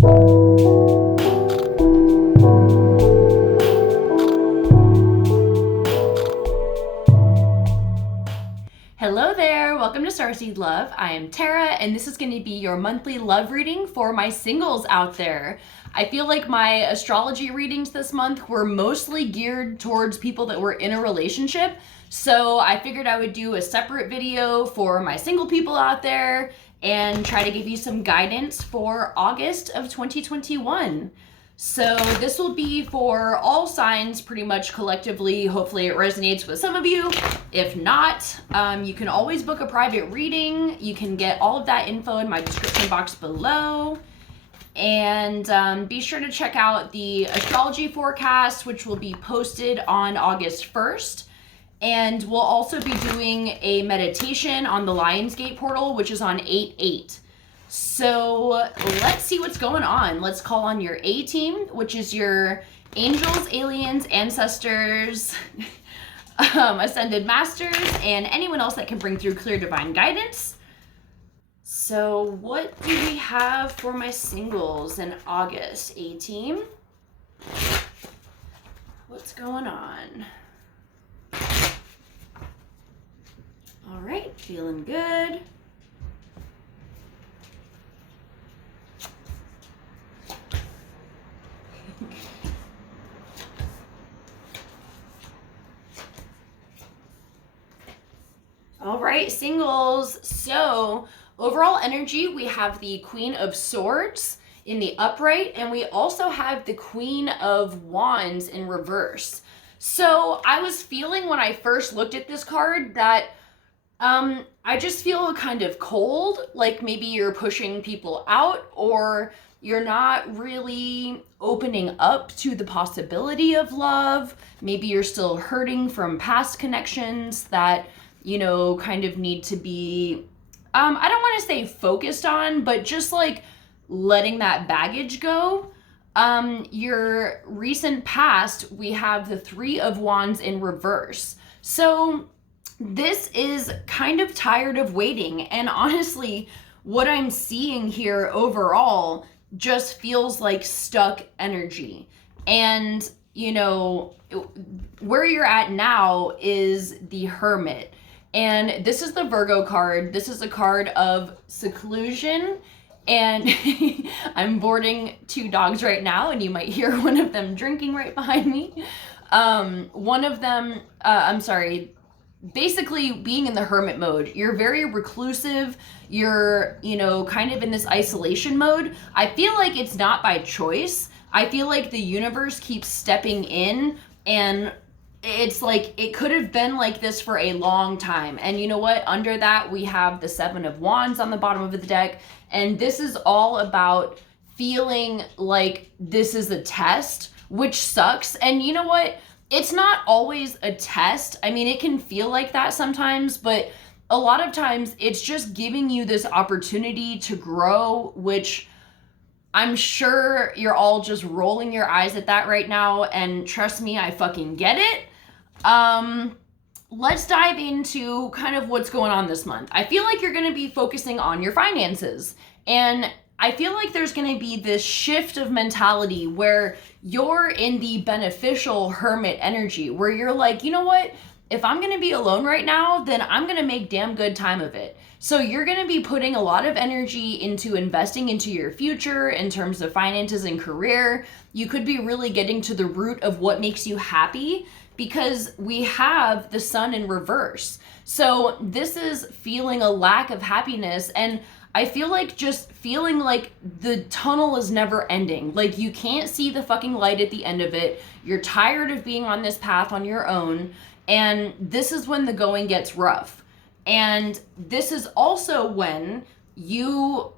Hello there, welcome to Starseed Love. I am Tara, and this is going to be your monthly love reading for my singles out there. I feel like my astrology readings this month were mostly geared towards people that were in a relationship, so I figured I would do a separate video for my single people out there and try to give you some guidance for August of 2021. So this will be for all signs pretty much collectively. Hopefully it resonates with some of you. If not, you can always book a private reading. You can get all of that info in my description box below. And be sure to check out the astrology forecast, which will be posted on August 1st. And we'll also be doing a meditation on the Lionsgate portal, which is on 8/8. So let's see what's going on. Let's call on your A team, which is your angels, aliens, ancestors, ascended masters, and anyone else that can bring through clear divine guidance. So what do we have for my singles in August, A team? What's going on? All right, feeling good. All right, singles. So overall energy, we have the Queen of Swords in the upright, and we also have the Queen of Wands in reverse. So I was feeling when I first looked at this card that I just feel kind of cold, like maybe you're pushing people out or you're not really opening up to the possibility of love. Maybe you're still hurting from past connections that, you know, kind of need to be, I don't want to say focused on, but just like letting that baggage go. Your recent past, we have the Three of Wands in reverse. So this is kind of tired of waiting. And honestly, what I'm seeing here overall just feels like stuck energy. And, you know, where you're at now is the Hermit. And this is the Virgo card. This is a card of seclusion. And I'm boarding two dogs right now, and you might hear one of them drinking right behind me. One of them, basically being in the hermit mode. You're very reclusive. You're, you know, kind of in this isolation mode. I feel like it's not by choice. I feel like the universe keeps stepping in, and it's like it could have been like this for a long time. And you know what? Under that, we have the Seven of Wands on the bottom of the deck. And this is all about feeling like this is a test, which sucks. And you know what? It's not always a test. I mean, it can feel like that sometimes, but a lot of times it's just giving you this opportunity to grow, which I'm sure you're all just rolling your eyes at that right now. And trust me, I fucking get it. Let's dive into kind of what's going on this month. I feel like you're going to be focusing on your finances, and I feel like there's going to be this shift of mentality where you're in the beneficial hermit energy, where you're like, you know what? If I'm going to be alone right now, then I'm going to make damn good time of it. So you're going to be putting a lot of energy into investing into your future in terms of finances and career. You could be really getting to the root of what makes you happy, because we have the Sun in reverse. So this is feeling a lack of happiness, and I feel like just feeling like the tunnel is never ending. Like you can't see the fucking light at the end of it. You're tired of being on this path on your own, and this is when the going gets rough. And this is also when you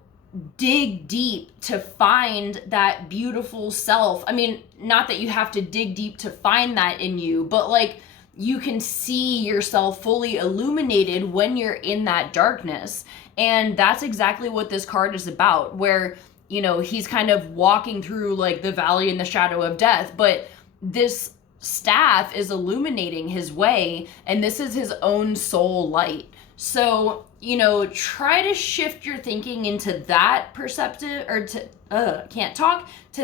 dig deep to find that beautiful self. I mean, not that you have to dig deep to find that in you, but like you can see yourself fully illuminated when you're in that darkness. And that's exactly what this card is about, where, you know, he's kind of walking through like the valley in the shadow of death, but this staff is illuminating his way, and this is his own soul light. So try to shift your thinking into that perceptive, or to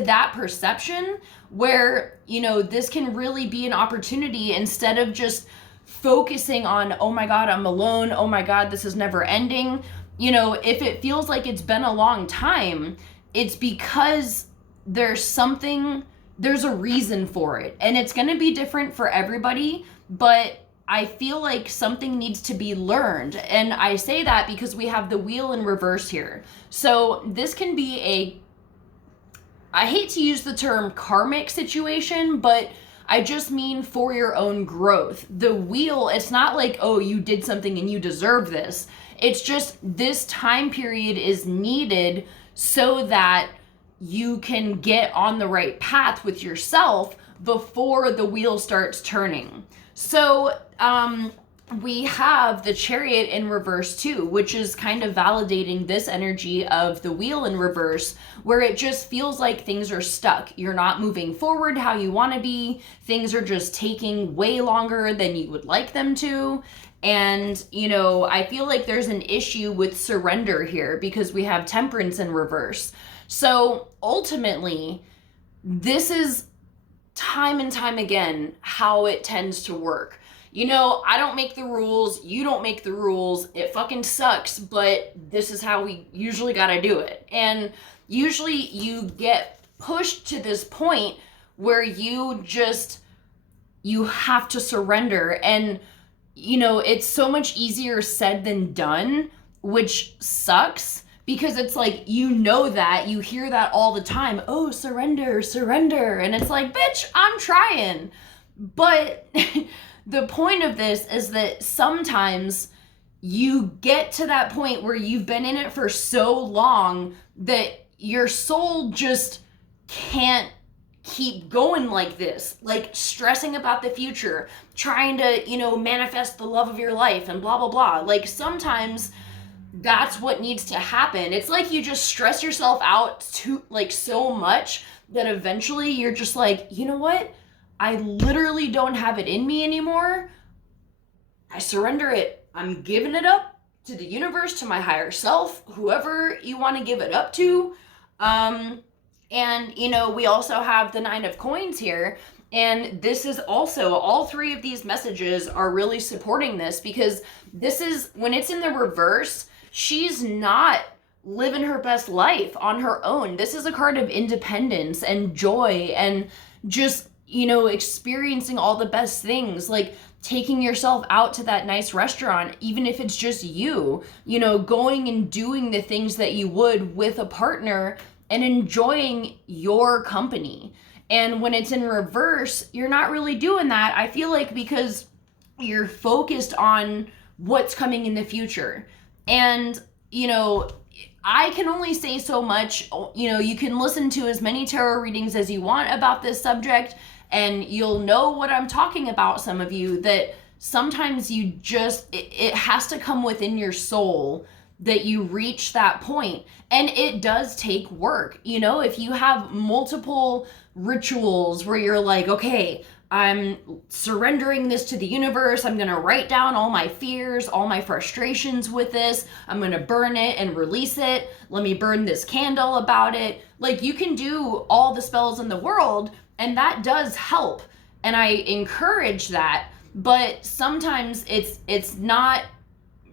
that perception where, this can really be an opportunity instead of just focusing on, oh my God, I'm alone. Oh my God, this is never ending. If it feels like it's been a long time, it's because there's a reason for it. And it's going to be different for everybody, but I feel like something needs to be learned. And I say that because we have the wheel in reverse here. So this can be I hate to use the term karmic situation, but I just mean for your own growth. The wheel, it's not like, oh, you did something and you deserve this. It's just this time period is needed so that you can get on the right path with yourself before the wheel starts turning. So we have the Chariot in reverse too, which is kind of validating this energy of the wheel in reverse, where it just feels like things are stuck. You're not moving forward how you want to be. Things are just taking way longer than you would like them to. And, I feel like there's an issue with surrender here because we have Temperance in reverse. So ultimately, this is time and time again how it tends to work. I don't make the rules, you don't make the rules, it fucking sucks, but this is how we usually gotta do it. And usually you get pushed to this point where you have to surrender. And it's so much easier said than done, which sucks. Because it's like, that, you hear that all the time. Oh, surrender, surrender. And it's like, bitch, I'm trying. But the point of this is that sometimes you get to that point where you've been in it for so long that your soul just can't keep going like this, like stressing about the future, trying to, manifest the love of your life and blah, blah, blah. Like sometimes that's what needs to happen. It's like you just stress yourself out so much that eventually you're just like, you know what? I literally don't have it in me anymore. I surrender it. I'm giving it up to the universe, to my higher self, whoever you want to give it up to. And we also have the 9 of Coins here. And this is also, all 3 of these messages are really supporting this, because this is, when it's in the reverse, she's not living her best life on her own. This is a card of independence and joy and just, experiencing all the best things, like taking yourself out to that nice restaurant, even if it's just you, going and doing the things that you would with a partner and enjoying your company. And when it's in reverse, you're not really doing that, I feel like, because you're focused on what's coming in the future. And, I can only say so much. You can listen to as many tarot readings as you want about this subject, and you'll know what I'm talking about, some of you, that sometimes it has to come within your soul that you reach that point. And it does take work. If you have multiple rituals where you're like, okay, I'm surrendering this to the universe. I'm going to write down all my fears, all my frustrations with this. I'm going to burn it and release it. Let me burn this candle about it. Like, you can do all the spells in the world, and that does help. And I encourage that. But sometimes it's not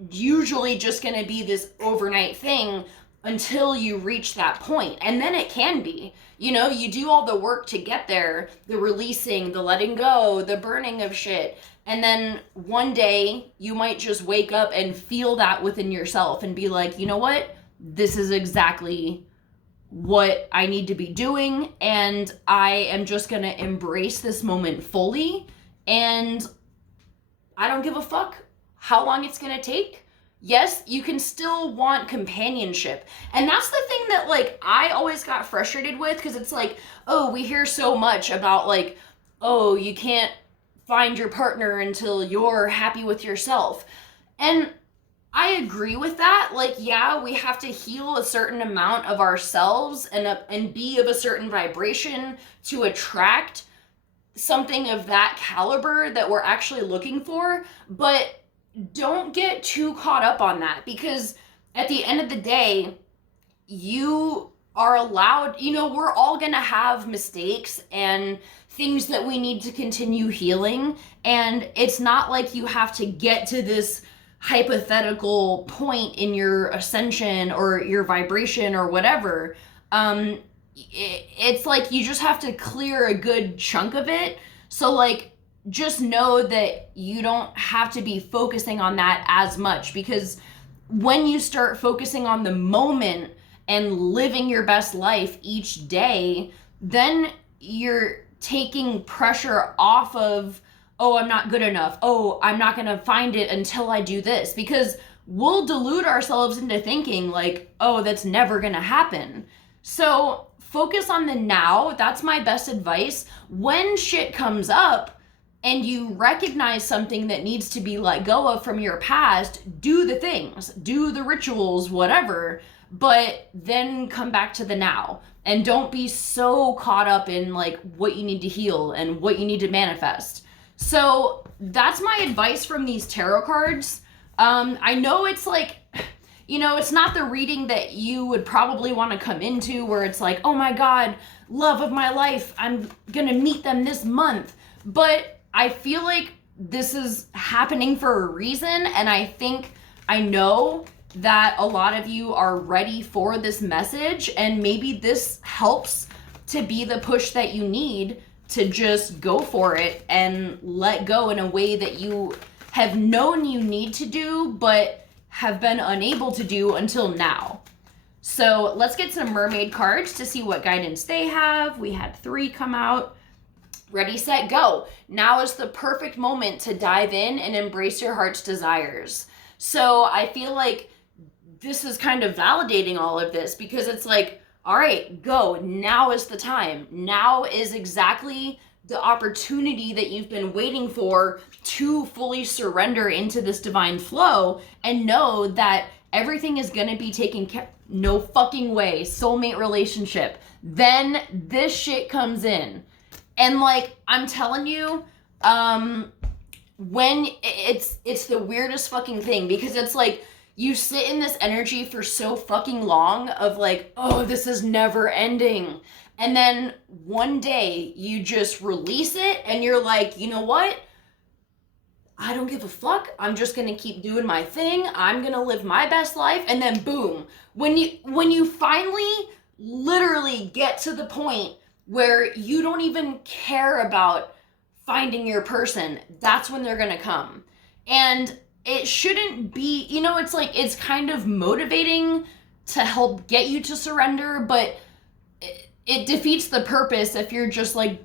usually just going to be this overnight thing until you reach that point. And then it can be. You do all the work to get there, the releasing, the letting go, the burning of shit. And then one day you might just wake up and feel that within yourself and be like, you know what? This is exactly what I need to be doing. And I am just going to embrace this moment fully. And I don't give a fuck how long it's going to take. Yes, you can still want companionship. And that's the thing that, I always got frustrated with, because it's like, oh, we hear so much about, oh, you can't find your partner until you're happy with yourself. And I agree with that. Yeah, we have to heal a certain amount of ourselves and be of a certain vibration to attract something of that caliber that we're actually looking for. But don't get too caught up on that, because at the end of the day, you are allowed, we're all gonna have mistakes and things that we need to continue healing. And it's not like you have to get to this hypothetical point in your ascension or your vibration or whatever. It's like you just have to clear a good chunk of it. So like, just know that you don't have to be focusing on that as much, because when you start focusing on the moment and living your best life each day, then you're taking pressure off of, oh, I'm not good enough. Oh, I'm not going to find it until I do this, because we'll delude ourselves into thinking like, oh, that's never going to happen. So focus on the now. That's my best advice. When shit comes up and you recognize something that needs to be let go of from your past, do the things, do the rituals, whatever, but then come back to the now. And don't be so caught up in like what you need to heal and what you need to manifest. So that's my advice from these tarot cards. I know it's like, it's not the reading that you would probably want to come into where it's like, oh my God, love of my life, I'm gonna meet them this month. But I feel like this is happening for a reason, and I know that a lot of you are ready for this message, and maybe this helps to be the push that you need to just go for it and let go in a way that you have known you need to do, but have been unable to do until now. So let's get some mermaid cards to see what guidance they have. We had 3 come out. Ready, set, go. Now is the perfect moment to dive in and embrace your heart's desires. So I feel like this is kind of validating all of this, because it's like, all right, go. Now is the time. Now is exactly the opportunity that you've been waiting for to fully surrender into this divine flow and know that everything is going to be taken care. No fucking way. Soulmate relationship. Then this shit comes in. And like, I'm telling you, when it's the weirdest fucking thing, because it's like, you sit in this energy for so fucking long of like, oh, this is never ending. And then one day you just release it and you're like, you know what? I don't give a fuck. I'm just going to keep doing my thing. I'm going to live my best life. And then boom, when you finally literally get to the point where you don't even care about finding your person, that's when they're going to come. And it shouldn't be, it's like, it's kind of motivating to help get you to surrender, but it defeats the purpose if you're just like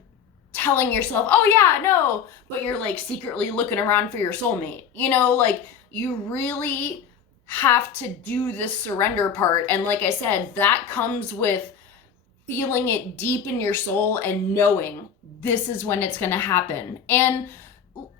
telling yourself, oh yeah, no, but you're like secretly looking around for your soulmate. Like, you really have to do this surrender part. And like I said, that comes with feeling it deep in your soul and knowing this is when it's going to happen. And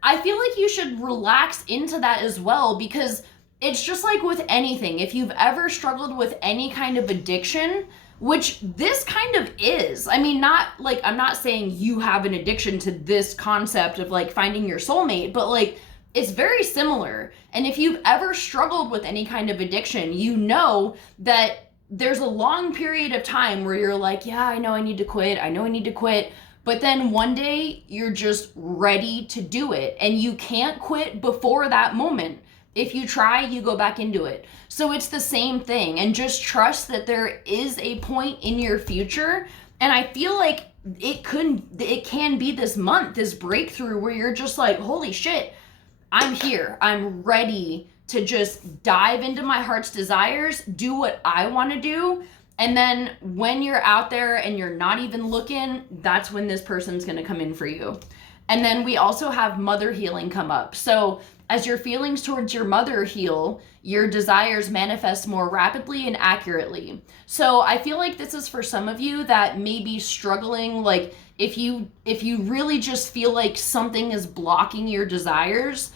I feel like you should relax into that as well, because it's just like with anything. If you've ever struggled with any kind of addiction, which this kind of is, I mean, not like, I'm not saying you have an addiction to this concept of like finding your soulmate, but like, it's very similar. And if you've ever struggled with any kind of addiction, you know that there's a long period of time where you're like, yeah, I know I need to quit. I know I need to quit. But then one day you're just ready to do it, and you can't quit before that moment. If you try, you go back into it. So it's the same thing, and just trust that there is a point in your future. And I feel like it can be this month, this breakthrough where you're just like, holy shit, I'm here. I'm ready to just dive into my heart's desires, do what I want to do. And then when you're out there and you're not even looking, that's when this person's going to come in for you. And then we also have mother healing come up. So as your feelings towards your mother heal, your desires manifest more rapidly and accurately. So I feel like this is for some of you that may be struggling. Like if you really just feel like something is blocking your desires,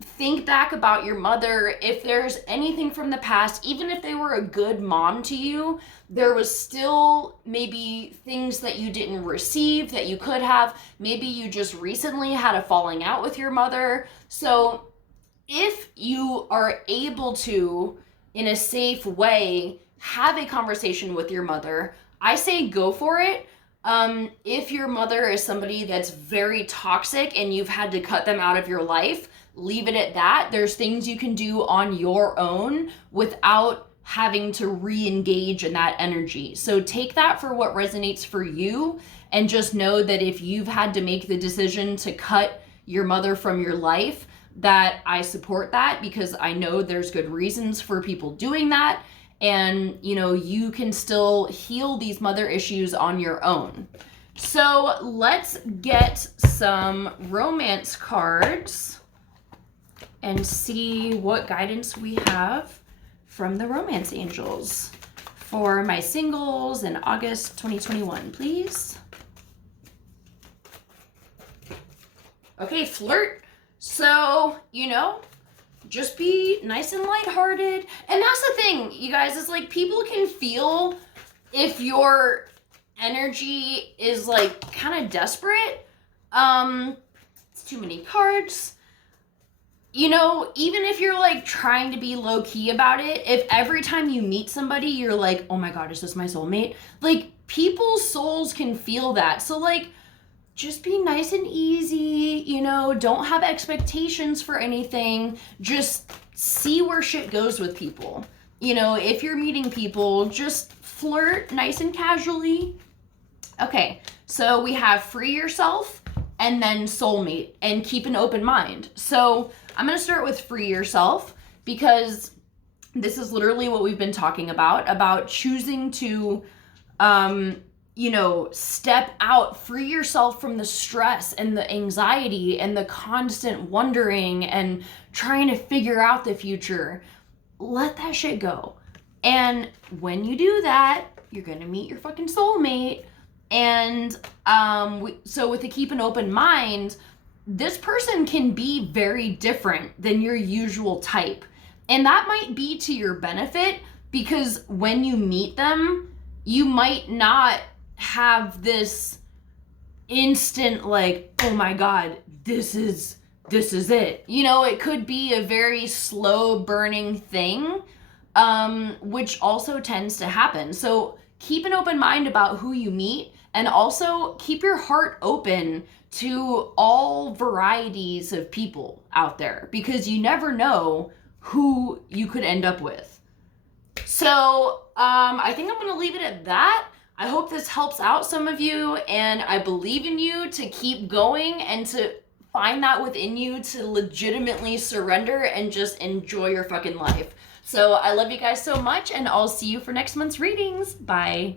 think back about your mother. If there's anything from the past, even if they were a good mom to you, there was still maybe things that you didn't receive that you could have. Maybe you just recently had a falling out with your mother. So if you are able to, in a safe way, have a conversation with your mother, I say go for it. If your mother is somebody that's very toxic and you've had to cut them out of your life, leave it at that. There's things you can do on your own without having to re-engage in that energy. So take that for what resonates for you, and just know that if you've had to make the decision to cut your mother from your life, that I support that, because I know there's good reasons for people doing that. And, you know, you can still heal these mother issues on your own. So let's get some romance cards and see what guidance we have from the romance angels for my singles in August 2021, please. Okay, flirt. So, you know, just be nice and lighthearted. And that's the thing, you guys, is like people can feel if your energy is like kind of desperate. It's too many cards. You know, even if you're like trying to be low key about it, if every time you meet somebody you're like, oh my God, is this my soulmate? Like, people's souls can feel that. So like, just be nice and easy, you know, don't have expectations for anything. Just see where shit goes with people. You know, if you're meeting people, just flirt nice and casually. Okay, so we have free yourself and then soulmate, and keep an open mind. So I'm going to start with free yourself, because this is literally what we've been talking about choosing to, you know, step out, free yourself from the stress and the anxiety and the constant wondering and trying to figure out the future. Let that shit go. And when you do that, you're going to meet your fucking soulmate. And so with the keep an open mind, this person can be very different than your usual type. And that might be to your benefit, because when you meet them, you might not have this instant like, oh my God, this is it. You know, it could be a very slow burning thing, which also tends to happen. So keep an open mind about who you meet, and also keep your heart open to all varieties of people out there, because you never know who you could end up with. So I think I'm going to leave it at that. I hope this helps out some of you, and I believe in you to keep going and to find that within you to legitimately surrender and just enjoy your fucking life. So I love you guys so much, and I'll see you for next month's readings. Bye.